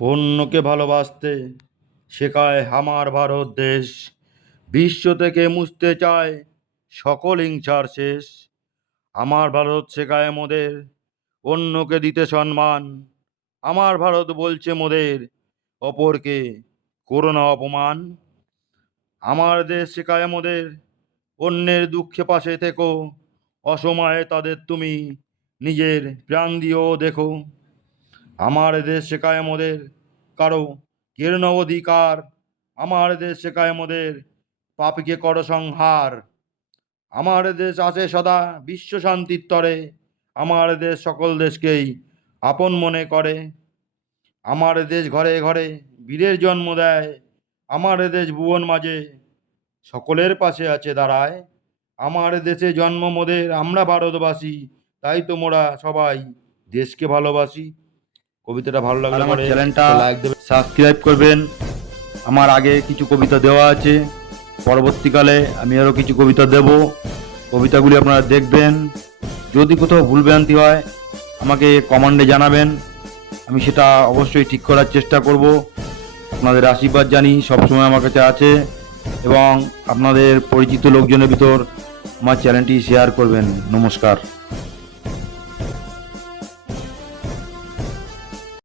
অন্যকে ভালোবাসতে শেখায় আমার ভারত দেশ। বিশ্ব থেকে মুছতে চায় সকল হিংসার শেষ। আমার ভারত শেখায় মোদের অন্যকে দিতে সম্মান। আমার ভারত বলছে মোদের অপরকে করো না অপমান। আমার দেশ শেখায় মোদের অন্যের দুঃখে পাশে থেকো, অসময়ে তাদের তুমি নিজের প্রাণ দিয়েও দেখো। আমার দেশ শেখায় মোদের কারো কেড়ে অধিকার। আমার দেশ শেখায় মোদের পাপীকে করো সংহার। আমার দেশ আছে সদা বিশ্ব শান্তির তরে। আমার দেশ সকল দেশকেই আপন মনে করে। আমার দেশ ঘরে ঘরে বীরের জন্ম দেয়। আমার দেশ ভুবন মাঝে সকলের পাশে আছে দাঁড়ায়। আমার দেশে জন্ম মোদের, আমরা ভারতবাসী, তাই তো মোরা সবাই দেশকে ভালোবাসি। কবিতাটা ভালো লাগলে আমার চ্যানেলটা লাইক দেবেন, সাবস্ক্রাইব করবেন। আমার আগে কিছু কবিতা দেওয়া আছে, পরবর্তীকালে আমি আরও কিছু কবিতা দেব। কবিতাগুলি আপনারা দেখবেন। যদি কোথাও ভুলভ্রান্তি হয় আমাকে কমেন্টে জানাবেন, আমি সেটা অবশ্যই ঠিক করার চেষ্টা করব। আপনাদের আশীর্বাদ জানি সবসময় আমার কাছে আছে, এবং আপনাদের পরিচিত লোকজনের ভিতর আমার চ্যানেলটি শেয়ার করবেন। নমস্কার।